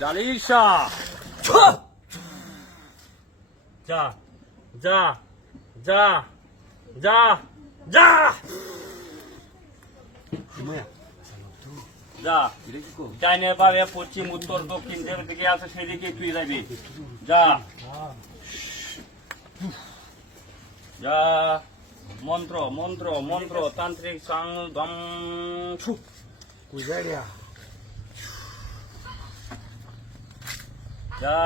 জালিশা যা যা যা যা যা যা ডাইনে বামে পশ্চিম উত্তর দক্ষিণ দিকে আছে সেদিকে তুই যাবি যা যা মন্ত্র মন্ত্র মন্ত্র তান্ত্রিক সাং দম যা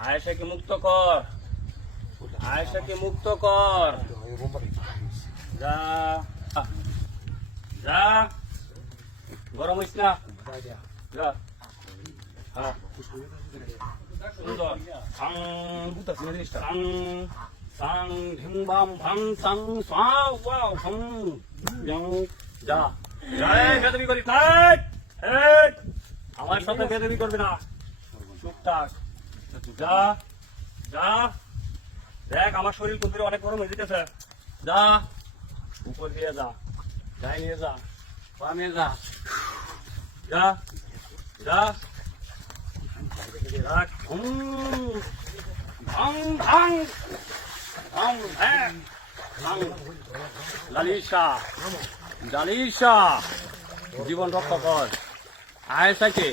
আয়েশাকে মুক্ত কর আয়েশাকে মুক্ত কর যা যা গরম হইস না যা হ্যাঁ সুন্দর সাং সাং সাং ধিং বাম ভাং সাং সা ওয়াও সাং যা যা বেদবি করি থাক আমার সাথে বেদবি করবে না টুকটাক যা যা দেখ আমার শরীর কুন্দিরে অনেক গরম হয়ে যেতেছে যা উপর দিয়ে যা যাই নিয়ে যা বামে যা যা যা রাখ ভাং ভাং ভাং ভাং ভাং জালিশা জালিশা জীবন রক্ষা কর আয়েশাকে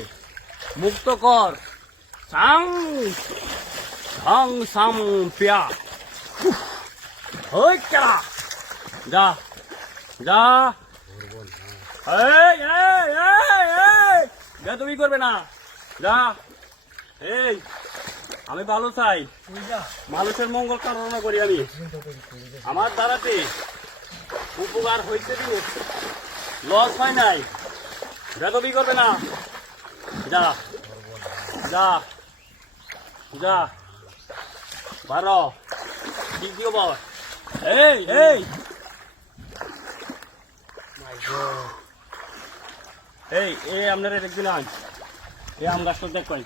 মুক্ত কর সাং ধাং সাম পিয়া হই কেলা যা যা এই এই এই এই বেদবি করবে না যা এই আমি ভালো চাই মানুষের মঙ্গল কামনা করি আমি আমার দ্বারাতে উপকার হইতে দিন লস হয় নাই বেদবি করবে না যা যা যা বারো দ্বিতীয় বার এই এই এই এই আপনার একদিন আন এই আম গাছটা দেখবেন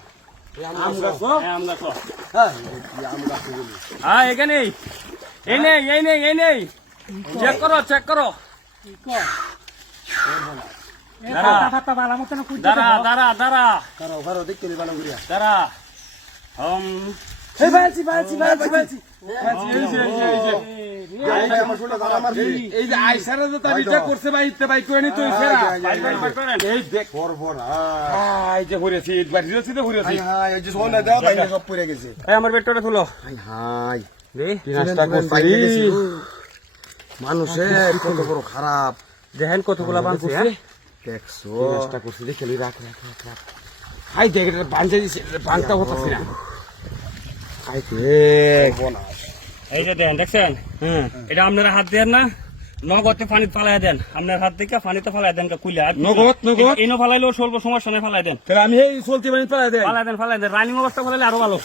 হ্যাঁ এখানে এই নেই এই নেই এই নেই চেক করো চেক করো দাঁড়া দাঁড়া দাঁড়া দাঁড়া এই যে আইসারা যে তাবিটা করছে ভাই ইতে ভাই কইনি তুই ফেরা এই দেখ এই যে হইরেছি বাড়ি যাচ্ছে তো হইরেছি এই যে সোনা দাও ভাই সব পড়ে গেছে এই আমার বেটটা তুলো হাই দে নাস্তা করতে গেছি মানুষের কত বড় খারাপ দেখেন কতগুলা বানছি দেখছো নাস্তা করছি দেখে লই রাখ রাখ রাখ হাই দেখ এটা বানতে দিছে বানতা হতাছি না হাই দেখ এই যে দেন দেখছেন এটা আপনারা হাত দেন না নগদে পানি ফালাই দেন আপনার হাত থেকে পানিতে ফালাই দেন কুইলা নগদ নগদ এনো ফালাইলেও স্বল্প সময় ফালাই দেন আমি এই চলতি পানি ফালাই দেন রানিং অবস্থা ফালাইলে আরো ভালো